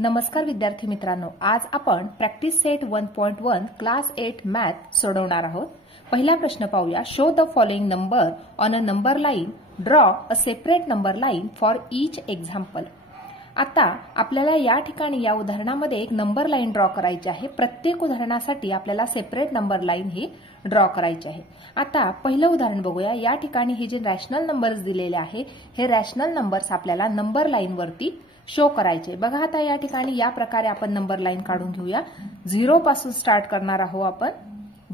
नमस्कार विद्यार्थी मित्रांनो, आज आपण प्रॅक्टिस सेट 1.1 क्लास 8 मॅथ सोडवणार आहोत। पहिला प्रश्न पाहूया। Show the following number on a number line, draw a separate number line for each example. आता आपल्याला या ठिकाणी या उदाहरणामध्ये एक नंबर लाइन ड्रॉ करायची आहे। प्रत्येक उदाहरणासाठी आपल्याला सेपरेट नंबर लाइन ही ड्रॉ करायची आहे। आता पहिलं उदाहरण बघूया। या ठिकाणी हे जे रॅशनल नंबर्स दिलेले आहे, हे रॅशनल नंबर्स आपल्याला नंबर लाइन वरती शो करायचे। बघा आता या ठिकाणी या प्रकारे आपण नंबर लाइन काढून घेऊया। 0 पासून स्टार्ट करणार आहोत आपण।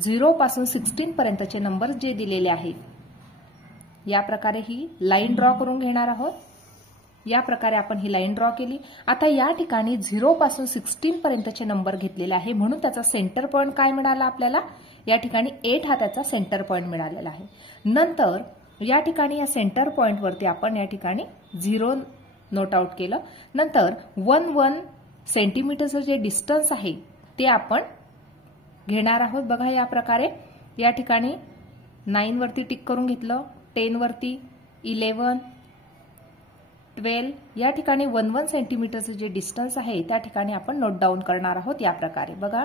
0 पासून 16 पर्यंतचे नंबर जे दिलेले आहेत, या प्रकारे ही लाइन ड्रॉ करून घेणार आहोत। या प्रकारे आपण ही लाइन ड्रॉ केली। आता या ठिकाणी 0 पासून 16 पर्यंतचे नंबर घेतलेले आहे, म्हणून त्याचा सेंटर पॉइंट काय मिळाला आपल्याला? या ठिकाणी 8 हा त्याचा सेंटर पॉइंट मिळालेला आहे। नंतर या ठिकाणी या सेंटर पॉइंट वरती आपण या ठिकाणी 0 नोट आउट केलं। नंतर 1 सेंटीमीटरचं जे डिस्टन्स आहे ते आपण घेणार आहोत। बघा या प्रकारे या ठिकाणी 9 वरती टिक करून घेतलं, 10 वरती, 11, 12 या ठिकाणी 1 सेंटीमीटरचं जे डिस्टन्स आहे त्या ठिकाणी आपण नोट डाऊन करणार आहोत। या प्रकारे बघा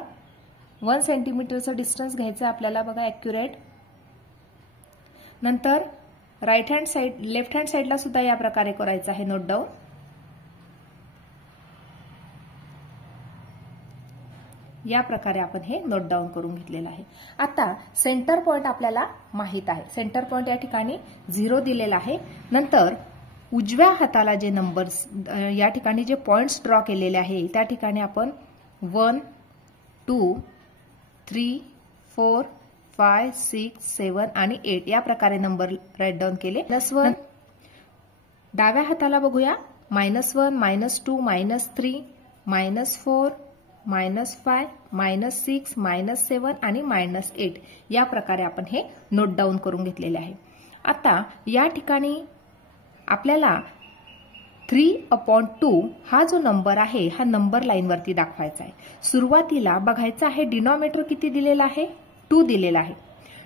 1 सेंटीमीटरचं डिस्टन्स घ्यायचं आपल्याला, बघा ॲक्युरेट। नंतर right hand side, left hand साइडला सुद्धा या प्रकारे करायचं आहे नोट डाऊन। या प्रकारे आपण हे नोट डाऊन करून घेतलेलं आहे। आता सेंटर पॉइंट आपल्याला माहित आहे। सेंटर पॉइंट या ठिकाणी 0 दिलेला आहे। नंतर उजव्या हाताला जे नंबर्स या ठिकाणी जे पॉइंट्स ड्रॉ केलेले आहे त्या ठिकाणी आपण 1, 2, 3, 4, 5, 6, 7 आणि 8 या प्रकारे नंबर राईट डाऊन केले। -1 डाव्या हाताला बघूया। -1, -2, -3, -4, -5, -6, -7 आणि -8 या प्रकारे आपण हे नोट डाऊन करून घेतलेले आहे। आता या ठिकाणी आपल्याला 3/2 हा जो नंबर आहे हा नंबर लाइन वरती दाखवायचा आहे। सुरुवातीला बघायचं आहे डिनॉमिनेटर किती दिलेला आहे? 2 दिलेला आहे।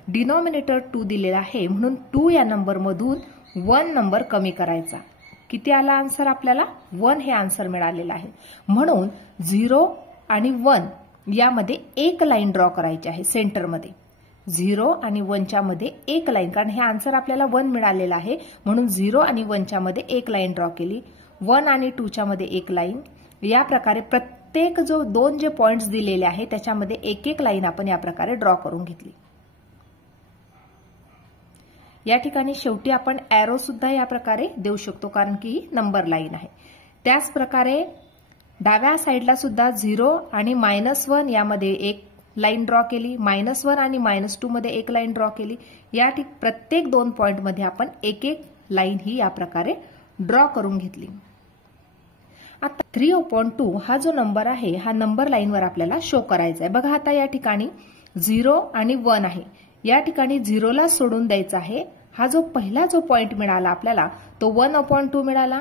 डिनॉमिनेटर 2 दिलेला आहे, म्हणून 2 या नंबर मधून 1 नंबर कमी करायचा। किती आला आन्सर आपल्याला? 1 हे आन्सर मिळालेलं आहे। म्हणून 0 आणि 1 यामध्ये एक लाइन ड्रॉ करायची आहे सेंटरमध्ये। 0 आणि 1 मध्ये एक लाइन, कारण हे आन्सर आपल्याला 1 मिळालेलं आहे, म्हणून 0 आणि 1 मध्ये एक लाइन ड्रॉ केली। 1 आणि 2 मध्ये एक लाइन। या प्रकारे प्रत्येक जो 2 जे पॉइंट्स दिलेले आहेत त्याच्यामध्ये एक एक लाइन आपण या प्रकारे ड्रॉ करून घेतली। या ठिकाणी शेवटी आपण एरो सुद्धा या प्रकारे देऊ शकतो, कारण की ही नंबर लाइन आहे। त्याच प्रकारे डाव्या साइडला सुद्धा 0 आणि -1 यामध्ये एक लाइन ड्रॉ केली। -1 आणि -2 मध्ये एक लाइन ड्रॉ केली। या प्रत्येक 2 पॉइंट मध्ये आपण एक एक लाइन ही या प्रकारे ड्रॉ करून घेतली। आता 3/2 हा जो नंबर आहे हा नंबर लाइन वर आपल्याला शो करायचा आहे। बघा आता या ठिकाणी 0 आणि 1 आहे। या ठिकाणी 0 ला सोडून द्यायचा आहे। हा जो पहिला जो पॉइंट मिळाला आपल्याला तो 1/2 मिळाला,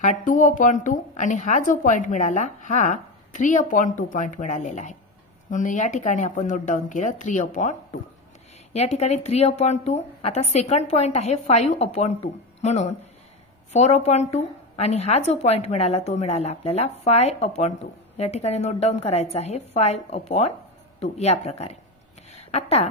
हा 2/2 आणि हा जो पॉइंट मिळाला हा 3/2 पॉइंट मिळालेला आहे। म्हणून या ठिकाणी आपण नोट डाऊन केलं 3/2। या ठिकाणी 3/2 आता सेकंड पॉइंट आहे 5/2, म्हणून 4/2 आणि हा जो पॉइंट मिळाला तो मिळाला आपल्याला 5/2। या ठिकाणी नोट डाऊन करायचं आहे 5/2 या प्रकारे। आता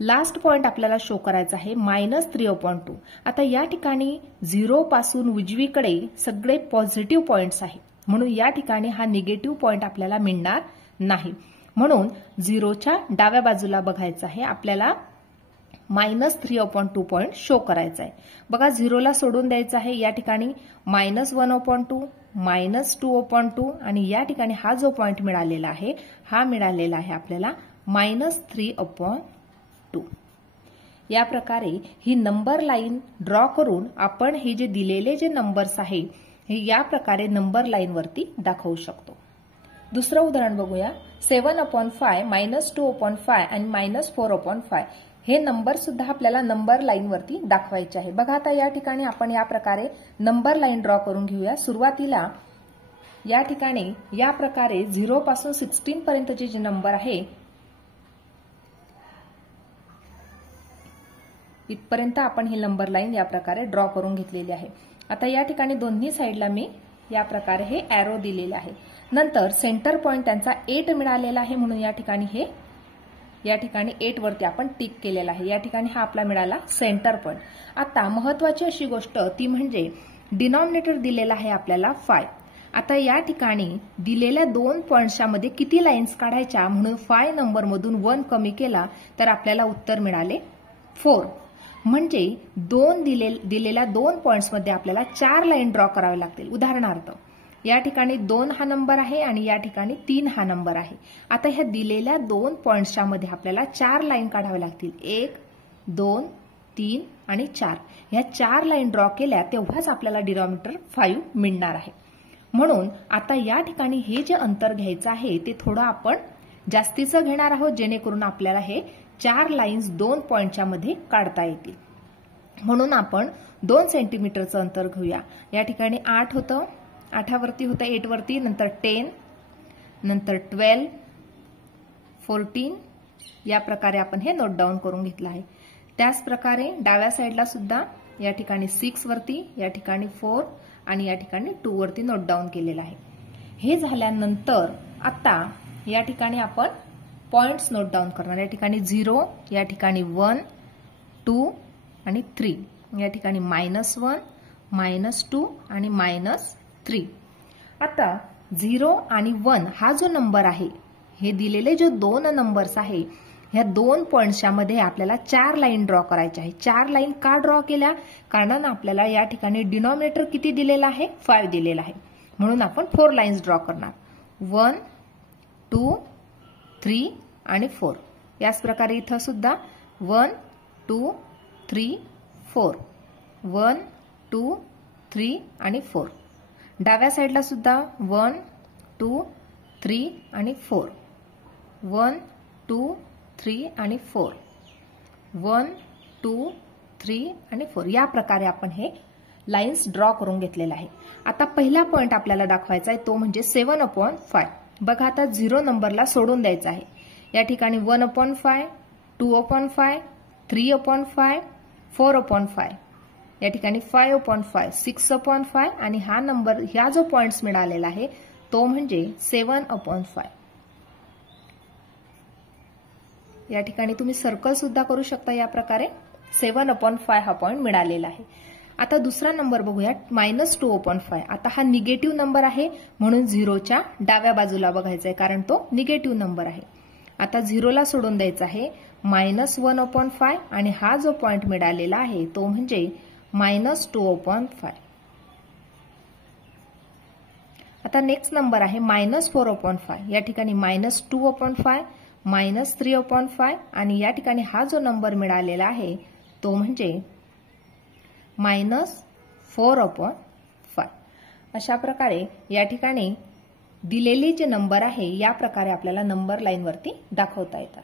लास्ट पॉइंट आपल्याला शो करायचा आहे -3/2। आता या ठिकाणी 0 पासून उजवीकडे सगळे पॉझिटिव्ह पॉइंट्स आहेत, म्हणून या ठिकाणी हा निगेटिव्ह पॉइंट आपल्याला मिळणार नाही। म्हणून 0च्या डाव्या बाजूला बघायचं आहे आपल्याला -3/2 पॉइंट शो करायचा आहे। बघा 0 ला सोडून द्यायचं आहे। या ठिकाणी -1/2, -2/2 आणि या ठिकाणी हा जो पॉइंट मिळालेला आहे हा मिळालेला आहे आपल्याला -3/2। या प्रकारे ही नंबर लाइन ड्रॉ करून आपण हे जे दिलेले जे नंबर्स आहे हे या प्रकारे नंबर लाइन वरती दाखवू शकतो। दुसरं उदाहरण बघूया। 7/5, -2/5 आणि -4/5 हे नंबर सुद्धा आपल्याला नंबर लाइन वरती दाखवायचे आहे। बघा आता या ठिकाणी आपण या प्रकारे नंबर लाइन ड्रॉ करून घेऊया। सुरुवातीला या ठिकाणी या प्रकारे 0 पासून 16 पर्यंतचे जे नंबर आहे इथपर्यंत आपण ही नंबर लाइन या प्रकारे ड्रॉ करून घेतलेली आहे। आता या ठिकाणी दोन्ही साइडला मी या प्रकारे हे ॲरो दिलेले आहे। नंतर सेंटर पॉइंट त्यांचा 8 मिळालेला आहे म्हणून या ठिकाणी 8 वरती आपण टिक केलेला आहे। या ठिकाणी हा आपला मिळाला सेंटर पॉइंट। आता महत्त्वाची अशी गोष्ट ती म्हणजे डिनॉमिनेटर दिलेला आहे आपल्याला 5। आता या ठिकाणी दिलेल्या 2 पॉइंट्सच्या मध्ये किती लाईन्स काढायच्या म्हणून 5 नंबर मधून 1 कमी केला तर आपल्याला उत्तर मिळाले 4। म्हणजे दिलेल्या 2 पॉइंट्स मध्ये आपल्याला 4 लाईन ड्रॉ करावे लागतील। उदाहरणार्थ या ठिकाणी 2 हा नंबर आहे आणि या ठिकाणी 3 हा नंबर आहे। आता ह्या दिलेल्या 2 पॉइंट्सच्या मध्ये आपल्याला 4 लाईन काढाव्या लागतील। 1 2 3 आणि 4 ह्या 4 लाईन ड्रॉ केल्या तेव्हाच आपल्याला डिनॉमिनेटर 5 मिळणार आहे। म्हणून आता या ठिकाणी हे जे अंतर घ्यायचं आहे ते थोडं आपण जास्तीचं घेणार आहोत जेणेकरून आपल्याला हे 4 लाईन्स 2 पॉइंटच्या मध्ये काढता येतील। म्हणून आपण 2 सेंटीमीटरचं अंतर घेऊया। या ठिकाणी 8 होतं, 8 वरती होतं 8 वरती, नंतर 10, नंतर 12, 14 या प्रकारे आपण हे नोट डाऊन करून घेतलं आहे। त्याच प्रकारे डाव्या साईडला सुद्धा या ठिकाणी 6 वरती, या ठिकाणी 4 आणि या ठिकाणी 2 वरती नोट डाऊन केलेलं आहे। हे झाल्यानंतर आता या ठिकाणी आपण पॉइंट्स नोट डाऊन करणार। या ठिकाणी 0, या ठिकाणी 1, 2 आणि 3, या ठिकाणी -1, -2 आणि -3। आता 0 आणि 1 हा जो नंबर आहे हे दिलेले जो 2 नंबर्स आहे ह्या 2 पॉइंट्सच्या मध्ये आपल्याला 4 लाईन ड्रॉ करायच्या आहे। 4 लाईन का ड्रॉ केल्या कारण आपल्याला या ठिकाणी डिनॉमिनेटर किती दिलेला आहे 5 दिलेला आहे म्हणून आपण 4 लाईन्स ड्रॉ करणार। 1 2 3 आणि 4 याच प्रकारे इथं सुद्धा 1 2 3 4 1 2 3 आणि 4 डाव्या साईडला सुद्धा 1 2 3 आणि 4 1 2 3 आणि 4 1 2 3 आणि 4 या प्रकारे आपण हे लाईन्स ड्रॉ करून घेतलेला आहे। आता पहिला पॉइंट आपल्याला दाखवायचा आहे तो म्हणजे 7/5। बघा आता 0 नंबरला सोडून द्यायचा आहे। या ठिकाणी 1/5, 2/5, 3/5, 4/5, या ठिकाणी 5/5, 6/5 आणि हा नंबर ह्या जो पॉइंट्स मिळालेला आहे तो म्हणजे 7/5। या ठिकाणी तुम्ही सर्कल सुद्धा करू शकता। या प्रकारे 7/5 हा पॉइंट मिळालेला आहे। आता दुसरा नंबर बघूया -2/5। आता हा निगेटिव्ह नंबर आहे म्हणून 0च्या डाव्या बाजूला बघायचा आहे कारण तो निगेटिव्ह नंबर आहे। आता 0ला सोडून द्यायचा आहे -1/5 आणि हा जो पॉइंट मिळालेला आहे तो म्हणजे -2/5। आता नेक्स्ट नंबर आहे -4/5। या ठिकाणी -2/5, -3/5 आणि या ठिकाणी हा जो नंबर मिळालेला आहे तो म्हणजे -4/5। अशा प्रकारे या ठिकाणी दिलेले जे नंबर आहे या प्रकारे आपल्याला नंबर लाईन वरती दाखवता येतात।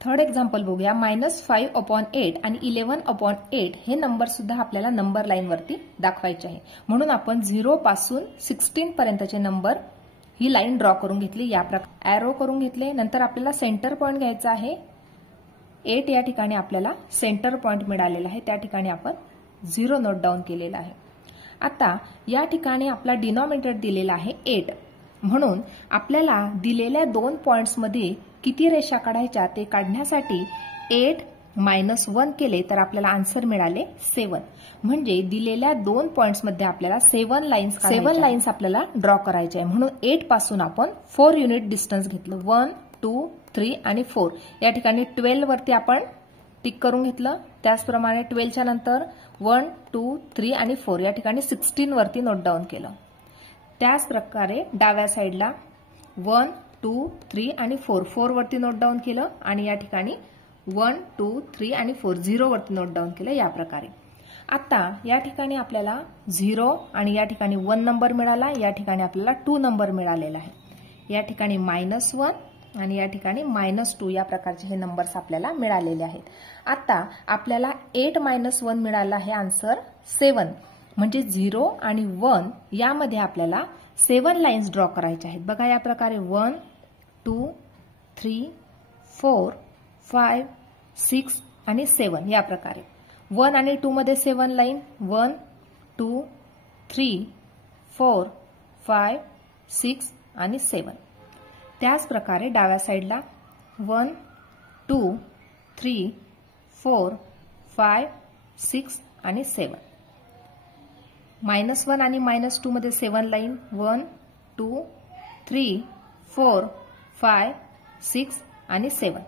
थर्ड एक्झाम्पल बघूया -5/8 आणि 11/8 हे नंबर सुद्धा आपल्याला नंबर लाईन वरती दाखवायचे आहे। म्हणून आपण 0 पासून 16 पर्यंतचे नंबर ही लाईन ड्रॉ करून घेतली। या प्रकारे ॲरो करून घेतले। नंतर आपल्याला सेंटर पॉइंट घ्यायचा आहे। 8 या ठिकाणी आपल्याला सेंटर पॉइंट मिळालेला आहे त्या ठिकाणी आपण 0 नोट डाऊन केलेला आहे। आता या ठिकाणी आपला डिनॉमिनेटर दिलेला आहे 8 म्हणून आपल्याला दिलेल्या 2 पॉइंट्स मध्ये किती रेषा काढायच्या ते काढण्यासाठी 8 -1 केले तर आपल्याला आन्सर मिळाले 7। म्हणजे दिलेल्या 2 पॉइंट्स मध्ये आपल्याला 7 लाईन्स आपल्याला ड्रॉ करायचे आहे। म्हणून 8 पासून आपण 4 युनिट डिस्टन्स घेतलं। 1 2 3 आणि 4 या ठिकाणी 12 वरती आपण टिक करून घेतलं। त्याचप्रमाणे 12च्या नंतर 1 2 3 आणि 4 या ठिकाणी 16 वरती नोट डाऊन केलं। त्याच प्रकारे डाव्या साईडला 1 2 3 आणि 4 वरती नोट डाऊन केलं आणि या ठिकाणी 1 2 3 आणि 4 0 वरती नोट डाऊन केलं। या प्रकारे आता या ठिकाणी आपल्याला 0 आणि या ठिकाणी 1 नंबर मिळाला। या ठिकाणी आपल्याला 2 नंबर मिळालेला आहे। या ठिकाणी -1 आणि या ठिकाणी -2 या प्रकारचे हे नंबर्स आपल्याला मिळालेले आहेत। आता आपल्याला 8 -1 मिळाला आहे आन्सर 7। म्हणजे 0 आणि 1 यामध्ये आपल्याला 7 लाईन्स ड्रॉ करायच्या आहेत। बघा या प्रकारे 1 2 3 4 5 6 आणि 7 या प्रकारे 1 आणि 2 मध्ये 7 लाईन 1 2 3 4, 5, 6 आणि 7. त्याच प्रकारे डाव्या साईडला 1, 2, 3, 4, 5, 6 आणि 7. -1 आणि -2 मध्ये 7 लाईन 1, 2, 3, 4, 5, 6 आणि 7.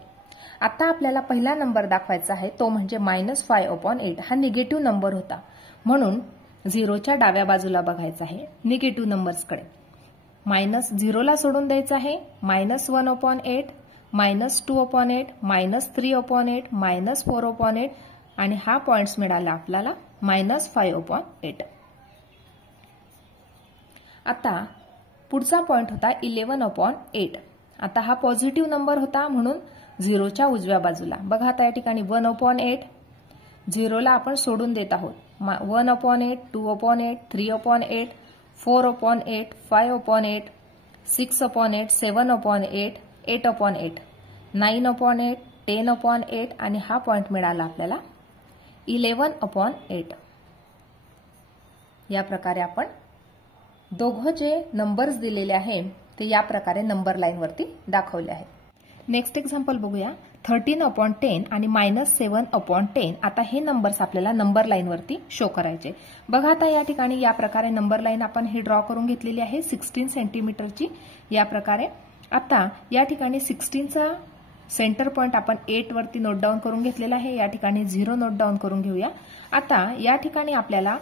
आता आपल्याला पहिला नंबर दाखवायचा आहे तो म्हणजे -5/8. हा निगेटिव्ह नंबर होता म्हणून 0च्या डाव्या बाजूला बघायचं आहे निगेटिव्ह नंबर्सकडे. -0 ला सोडून द्यायचं आहे. -1/8, -2/8, -3/8, -4/8 आणि हा पॉइंट्स मिळाला आपल्याला -5/8. आता पुढचा पॉइंट होता 11/8. आता हा पॉझिटिव्ह नंबर होता म्हणून 0च्या उजव्या बाजूला बघा. आता या ठिकाणी 1/8, 0ला आपण सोडून देत आहोत. 1/8, 2/8, 3/8, 4/8, 5/8, 6/8, 7/8, 8/8, 9/8, 10/8 आणि हा पॉइंट मिळाला आपल्याला 11/8. या प्रकारे आपण दोघं जे नंबर्स दिलेले आहेत ते या प्रकारे नंबर लाईन वरती दाखवले आहेत. नेक्स्ट एक्झाम्पल बघूया. 13/10 आणि -7/10. आता हे नंबर्स आपल्याला नंबर लाईन वरती शो करायचे. बघा आता या ठिकाणी या प्रकारे नंबर लाईन आपण ही ड्रॉ करून घेतलेली आहे 16 सेंटीमीटरची. या प्रकारे आता या ठिकाणी 16चा सेंटर पॉइंट आपण 8 वरती नोट डाऊन करून घेतलेला आहे. या ठिकाणी 0 नोट डाऊन करून घेऊया. आता या ठिकाणी आपल्याला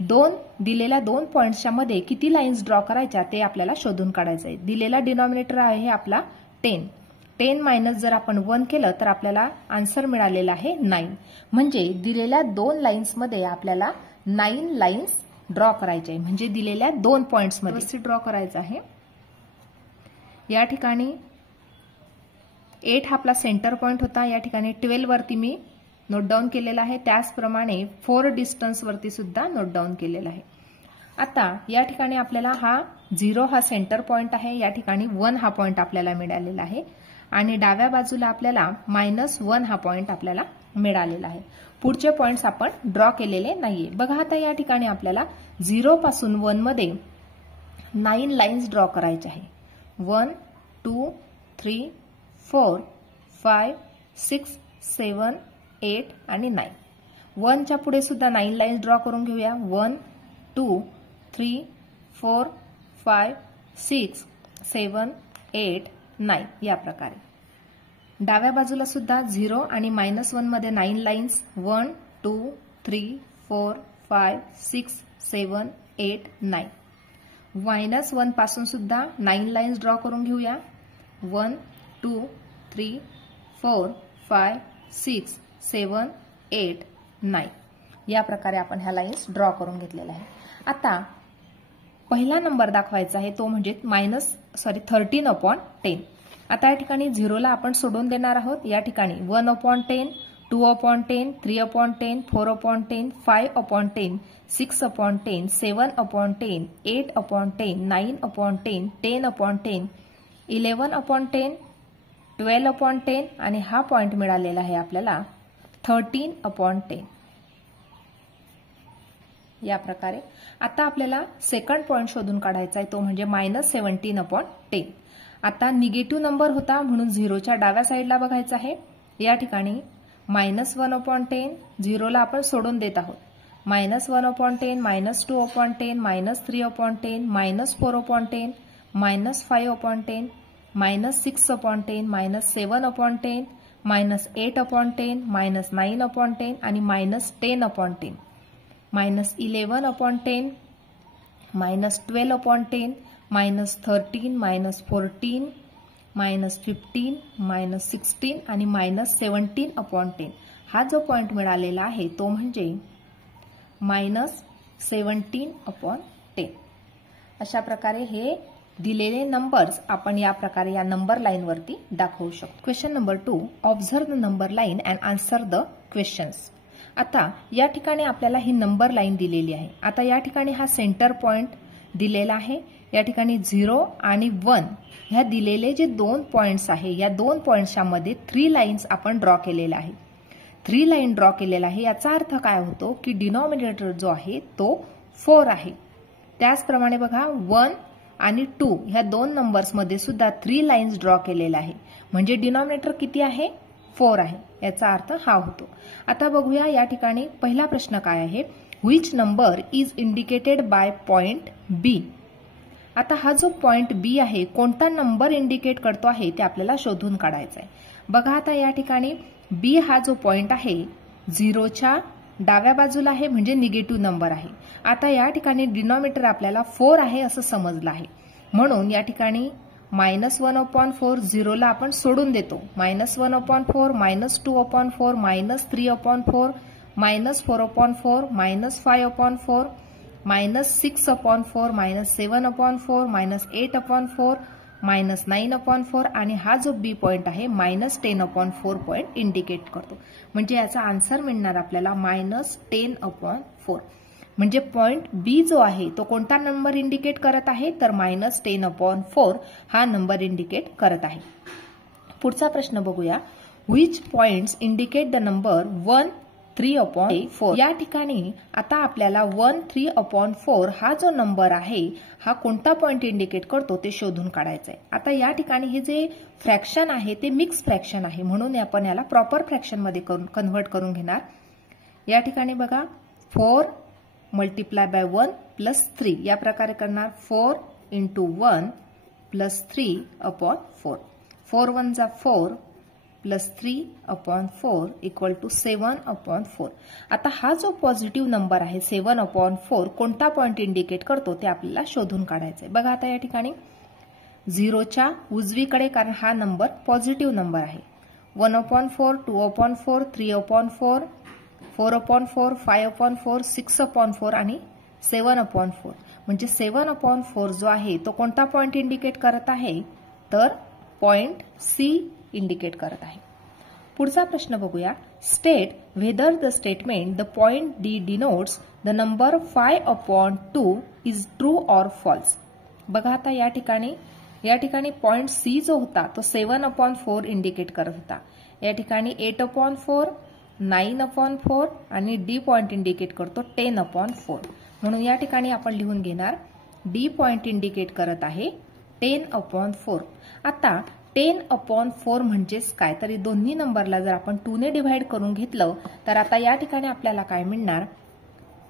दिलेल्या 2 पॉइंट्सच्या मध्ये किती लाईन्स ड्रॉ करायच्या ते आपल्याला शोधून काढायचं आहे. दिलेला डिनॉमिनेटर आहे आपला 10. 10 मायनस जर आपण 1 केलं तर आपल्याला आन्सर मिळालेला आहे 9. म्हणजे दिलेल्या 2 लाईन्समध्ये आपल्याला 9 लाईन्स ड्रॉ करायचे आहे. म्हणजे दिलेल्या 2 पॉइंट्समध्ये ड्रॉ करायचं आहे. या ठिकाणी 8 हा आपला सेंटर पॉइंट होता. या ठिकाणी 12 वरती मी नोट डाऊन केलेला आहे. त्याचप्रमाणे 4 डिस्टन्स वरती सुद्धा नोट डाऊन केलेला आहे. आता या ठिकाणी आपल्याला हा 0 हा सेंटर पॉइंट आहे. या ठिकाणी 1 हा पॉइंट आपल्याला मिळालेला आहे आणि डाव्या बाजूला आपल्याला -1 हा पॉइंट आपल्याला मिळालेला आहे. पुढचे पॉइंट्स आपण ड्रॉ केलेले नाहीये. बघा आता या ठिकाणी आपल्याला 0 पासून 1 मध्ये 9 लाईन्स ड्रॉ करायचे आहे. 1, 2, 3, 4, 5, 6, 7, 8 आणि 9. 1 च्या पुढे सुद्धा 9 लाईन्स ड्रॉ करून घेऊया. 1, 2, 3, 4, 5, 6, 7, 8, 9 या प्रकारे. डाव्या बाजूला सुद्धा 0 आणि -1 मध्ये 9 लाईन्स 1, 2, 3, 4, 5, 6, 7, 8, 9. -1 पासून सुद्धा 9 लाईन्स ड्रॉ करून घेऊया. 1, 2, 3, 4, 5, 6, 7, 8, 9 या प्रकारे आपण ह्या लाईन्स ड्रॉ करून घेतलेल्या आहे. आता पहिला नंबर दाखवायचा आहे तो म्हणजे 13/10. आता या ठिकाणी 0ला आपण सोडून देणार आहोत. या ठिकाणी 1/10, 2/10, 3/10, 4/10, 5/10, 6/10, 7/10, 8/10, 9/10, 10/10, 11/10, 12/10 आणि हा पॉइंट मिळालेला आहे आपल्याला 13/10. या प्रकारे आता आपल्याला सेकंड पॉइंट शोधून काढायचा आहे तो म्हणजे -17/10. आता निगेटिव्ह नंबर होता म्हणून 0च्या डाव्या साईडला बघायचा आहे. या ठिकाणी -1/10, 0ला आपण सोडून देत आहोत. -1/10, -2/10, -3/10, -4/10, -5/10, -6/10, -7/10, -8/10, -9/10 आणि -10/10, -11/10, -12/10, -13, -14, -15, -16 आणि -17/10 हा जो पॉइंट मिळालेला आहे तो म्हणजे -17/10. अशा प्रकारे हे दिलेले नंबर्स आपण या प्रकारे या नंबर लाईन वरती दाखवू शकतो. Question number 2. Observe the number line and answer the questions. आता या ठिकाणी आपल्याला ही नंबर लाईन दिलेली आहे. आता या ठिकाणी हा सेंटर पॉइंट दिलेला आहे. या ठिकाणी 0 आणि 1 ह्या दिलेले जे 2 पॉइंट्स आहे या 2 पॉइंट्सच्या मध्ये 3 लाईन्स आपण ड्रॉ केलेल्या आहे. 3 लाईन ड्रॉ केलेला आहे याचा अर्थ काय होतो की डिनॉमिनेटर जो आहे तो 4 आहे. त्याचप्रमाणे बघा 1 आणि 2 ह्या दोन नंबर्समध्ये सुद्धा 3 लाईन्स ड्रॉ केलेल्या आहे, म्हणजे डिनॉमिनेटर किती आहे 4 आहे, याचा अर्थ हा होतो. आता बघूया या ठिकाणी पहिला प्रश्न काय आहे, which number is indicated by point B. आता हा जो पॉइंट बी आहे कोणता नंबर इंडिकेट करतो आहे ते आपल्याला शोधून काढायचा आहे. बघा आता या ठिकाणी बी हा जो पॉइंट आहे 0च्या डाव्या बाजूला आहे, म्हणजे निगेटिव्ह नंबर आहे. आता या ठिकाणी डिनॉमिनेटर आपल्याला 4 आहे असं समजलं आहे, म्हणून या ठिकाणी -1/4 0ला आपण सोडून देतो. -1/4 -2/4 -3/4 -4/4 -5/4 -6/4 -7/4 -8/4 -9/4 आणि हा जो बी पॉइंट आहे -10/4 पॉइंट इंडिकेट करतो. म्हणजे याचा आन्सर मिळणार आपल्याला -10/4. म्हणजे पॉइंट बी जो आहे तो कोणता नंबर इंडिकेट करत आहे तर -10/4 हा नंबर इंडिकेट करत आहे. पुढचा प्रश्न बघूया, which points indicate the number 1 3/4. या ठिकाणी आता आपल्याला 1 3/4 हा जो नंबर आहे हा कोणता पॉइंट इंडिकेट करतो ते शोधून काढायचं आहे. आता या ठिकाणी हे जे फ्रॅक्शन आहे ते मिक्स फ्रॅक्शन आहे, म्हणून आपण याला प्रॉपर फ्रॅक्शन मध्ये कन्व्हर्ट करून घेणार. या ठिकाणी बघा 4 मल्टिप्लाय बाय 1 प्लस 3 या प्रकारे करणार. 4 × 1 प्लस 3/4. 4 1 जा 4 प्लस 3/4 इक्वल टू 7/4. आता हा जो पॉझिटिव्ह नंबर आहे 7/4 कोणता पॉइंट इंडिकेट करतो ते आपल्याला शोधून काढायचं आहे. बघा आता या ठिकाणी 0च्या उजवीकडे, कारण हा नंबर पॉझिटिव्ह नंबर आहे, 1/4 2/4 3/4 4/4 5/4 6/4 आणि 7/4. म्हणजे 7/4 जो आहे तो कोणता पॉइंट इंडिकेट करत आहे तर पॉइंट सी इंडिकेट करत आहे. पुढचा प्रश्न बघूया, state whether the statement the point D denotes the number 5/2 is true or false. बघा आता या ठिकाणी पॉइंट सी जो होता तो 7/4 इंडिकेट करत होता. या ठिकाणी 8/4 9/4 आणि डी पॉइंट इंडिकेट करतो 10/4. म्हणून या ठिकाणी आपण लिहून घेणार डी पॉइंट इंडिकेट करत आहे 10/4. आता 10/4 म्हणजेच काय, तर दोन्ही नंबरला जर आपण 2 ने डिव्हाइड करून घेतलं तर आता या ठिकाणी आपल्याला काय मिळणार,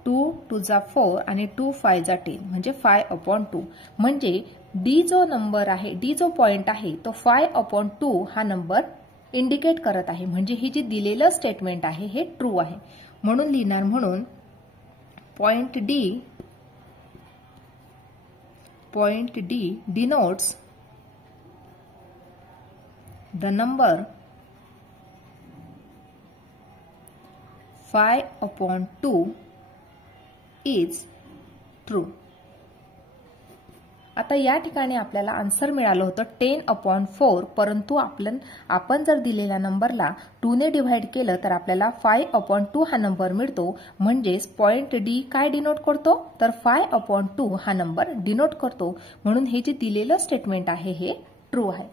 2 2 जा 4 आणि 2 5 जा 10 म्हणजे 5/2. म्हणजे डी जो नंबर आहे, डी जो पॉइंट आहे तो 5/2 हा नंबर इंडिकेट करत आहे. म्हणजे ही जी दिलेलं स्टेटमेंट आहे हे ट्रू आहे, म्हणून लिहिणार. म्हणून point D denotes the number 5/2 is true. आता या ठिकाणी आपल्याला आन्सर मिळालं होतं 10/4, परंतु आपण जर दिलेल्या नंबरला 2 ने डिव्हाइड केलं तर आपल्याला 5/2 हा नंबर मिळतो. म्हणजेच पॉइंट डी काय डिनोट करतो तर 5/2 हा नंबर डिनोट करतो. म्हणून हे जे दिलेलं स्टेटमेंट आहे हे ट्रू आहे.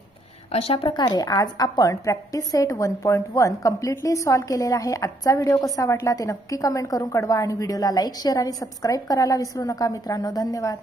अशा प्रकारे आज आपण प्रॅक्टिस सेट 1.1 कम्प्लिटली सॉल्व्ह केलेला आहे. आजचा व्हिडिओ कसा वाटला ते नक्की कमेंट करून कळवा आणि व्हिडिओला लाईक शेअर आणि सबस्क्राईब करायला विसरू नका मित्रांनो. धन्यवाद.